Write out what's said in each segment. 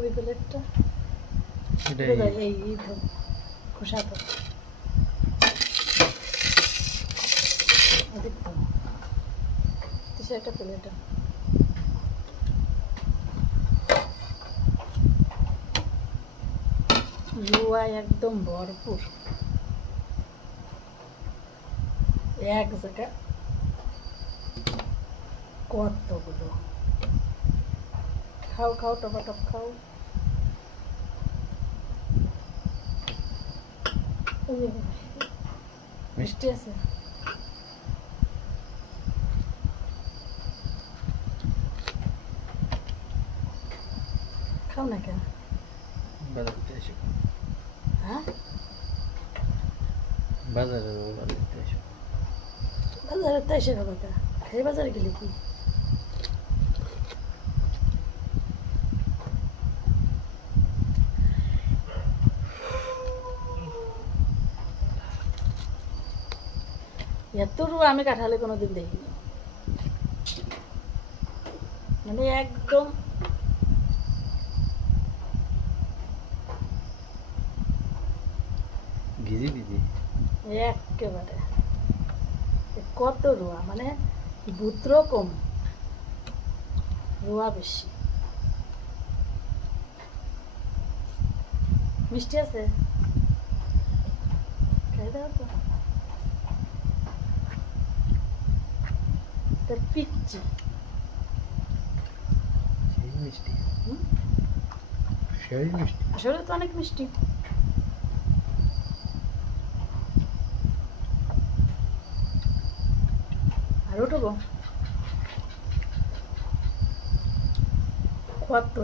ওই প্লেটটা এই খোসা তো একটা প্লেট রুয়া একদম ভরপুর এক জায়গা কতগুলো খাও খাও টপাটপ খাও মিষ্টি আছে খাও না কেন হ্যাঁ বাজারে তো এসে খাবো তা এই বাজারে গেলি কি এত রুয়া আমি কাঁঠালে কোনোদিন দেখিনি মানে একদম ঘিজি দিদি একেবারে কত রুয়া মানে বুত্র কম রুয়া বেশি মিষ্টি আছে খাই দাও তো পিচ্ছি সেই মিষ্টি সেই মিষ্টি আসলে তো অনেক মিষ্টি আর উঠবো কত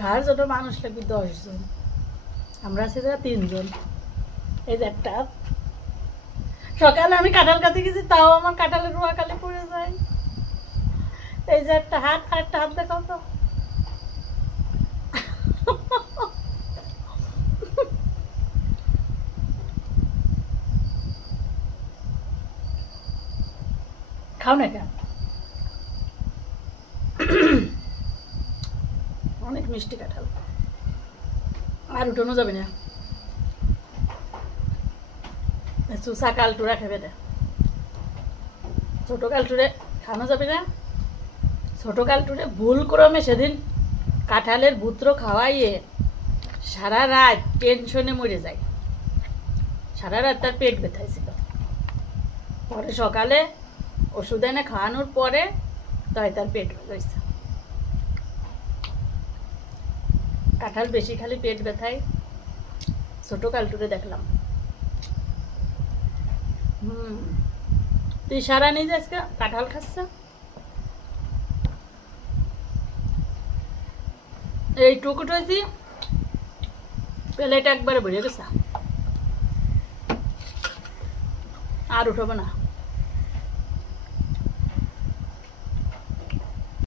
খাওয়ার জন্য মানুষ লাগবে 10 জন আমরা আছি 3 জন এই যে একটা সকালে আমি কাঁঠাল কাটতে গেছি তাও আমার কাঁঠালের রুয়া খালি পড়ে যায় এই যে একটা হাত আরেকটা হাত দেখাও তো খাও না কেন অনেক মিষ্টি কাঁঠাল আর উঠানো যাবে না চুষা কালটুরা খাবে না ছোট কালটুরে খাওয়ানো যাবে না ছোট কালটুরে ভুল ক্রমে সেদিন কাঁঠালের বুত্র খাওয়াইয়ে সারা রাত টেনশনে মরে যায় সারা রাত তার পেট ব্যথাইছিল পরে সকালে ওষুধ এনে খাওয়ানোর পরে তাই তার পেট হয়েছে কাঁঠাল বেশি খালি পেট ব্যথায় ছোট কালটুরে দেখলাম তুই সারা নিয়ে যাস কাঁঠাল খাচ্ছে এই টুকুট হয়েছি প্লেট একবারে ভরে গেছে আর উঠবো না